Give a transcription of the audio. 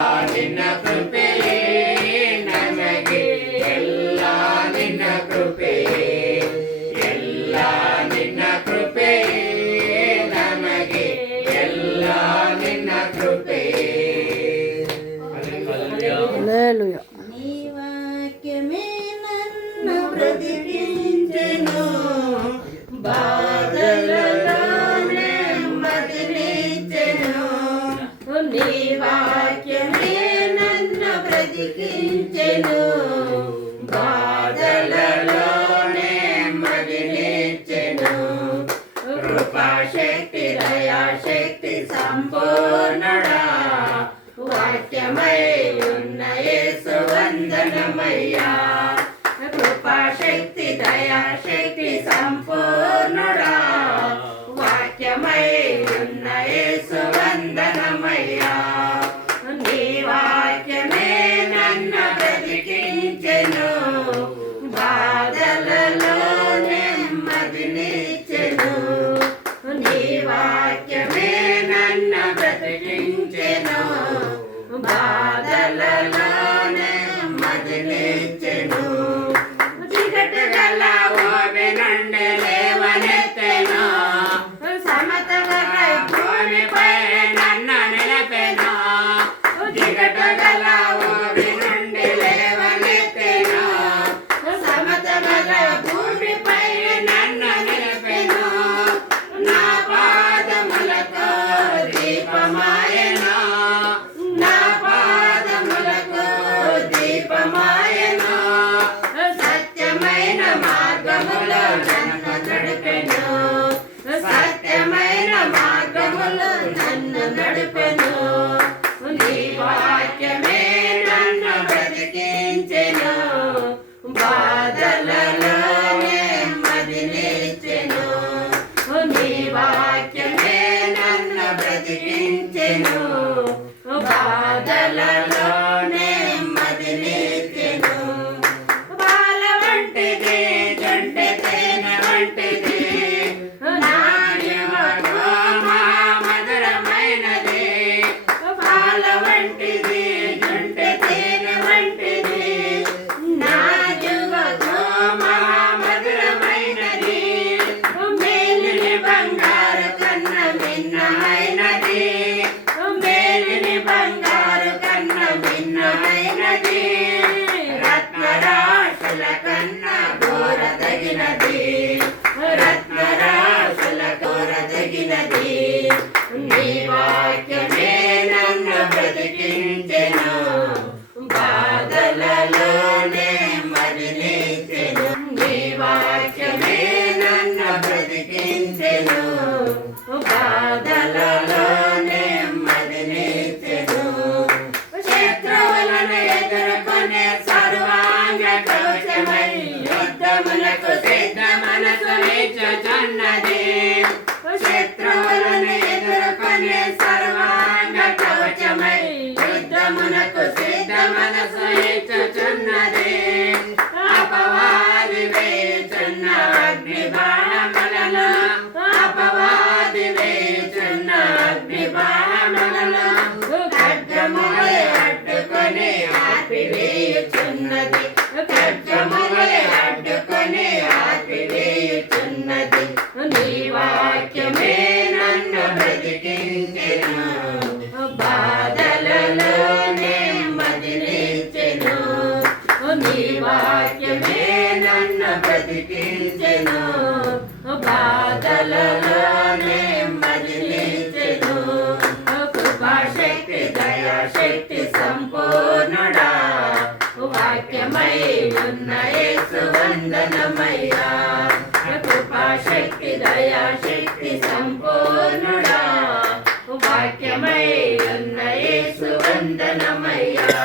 ನಿನ್ನ ಕೃಪೆಯೇ ನಮಗೆ ಎಲ್ಲ ನಿನ್ನ ಕೃಪೆಯೇ ಎಲ್ಲ ನಿನ್ನ ಕೃಪೆಯೇ ನಮಗೆ ಎಲ್ಲ ನಿನ್ನ ಕೃಪೆಯೇ హల్లెలూయా నీ వాక్యమే నన్ను బ్రతికించెను బాధలలో నెమ్మదినిచ్చెను నీ వాక్యమే నన్ను బ్రతికించెను బాధలలో నెమ్మదినిచ్చెను కృపాశక్తి దయాశక్తి సంపూర్ణుడా వాక్యమై ఉన్న యేసు వందనమయ్యా కృపాశక్తి దయాశక్తి సంపూర్ణుడా వాక్యమై ఉన్న యేసు వందనమయ్యా నీ వాక్యమే నన్ను బ్రతికించెను బాధలలో నెమ్మదినిచ్చెను నీ వాక్యమే నన్ను బ్రతికించెను బాధలలో నెమ్మదినిచ్చెను చీకటి గల ఊబి నుండి లేవనెత్తెను సమతలపై భూమిపై నన్ను నిలిపెను చీకటి గల ఊబి నుండి లేవనెత్తెను సమతలపై భూమిపై నన్ను నిలిపెను నా పాదములకు దీపమాయెను నా పాదములకు దీపమాయెను సత్యమైన మార్గములో నన్ను నడిపెను సత్యమైన మార్గములో నన్ను నడిపెను నీ వాక్యమే నన్ను బ్రతికించెను బాధలలో నెమ్మదినిచ్చెను నీ వాక్యమే నన్ను బ్రతికించెను బాధలలో నెమ్మదినిచ్చెను బాల వంటిది జంటె తేనె వంటిది నా జీవకు మధురమైనది బాల వంటిది జంటె తేనె వంటిది నా జీవకు మధురమైనది మేలిని బంగారు కన్న భిన్నమైనది మేలిని బంగారు కన్న భిన్నమైనది రత్నరాశుల కన్న కోరదగినది రత్నరాశుల కోరదగినది నీ వాక్యమే నన్ను బ్రతికించెను బాధలలో నెమ్మదినిచ్చెను నీ వాక్యమే నన్ను బ్రతికించెను బాధలలో నెమ్మదినిచ్చెను శత్రువులను ఎదుర్కొనే సర్వాంగ కవచమై యుద్ధములకు సిద్ధ మనసునిచ్చుచున్నది శత్రువులను ఎదుర్కొనే సర్వాంగ కవచమై యుద్ధమునకు సిద్ధ మనసు ఇచ్చుచున్నది అపవాది వేచున్న అగ్ని బాణములను అపవాది వేచున్న అగ్ని బాణములను ఖడ్గములే అడ్డుకొని ఆపివేయుచున్నది ఖడ్గములే అడ్డుకొని ఆపివేయుచున్నది నీ వాక్యమే నన్ను బ్రతికించెను బాధలలో నెమ్మదినిచ్చెను నీ వాక్యమే నన్ను బ్రతికించెను బాధలలో నెమ్మదినిచ్చెను కృపాశక్తి దయాశక్తి సంపూర్ణుడా వాక్యమై ఉన్న యేసు వందనమయ్యా కృపాశక్తి దయాశక్తి సంపూర్ణుడా వాక్యమై ఉన్న యేసు వందనమయ్యా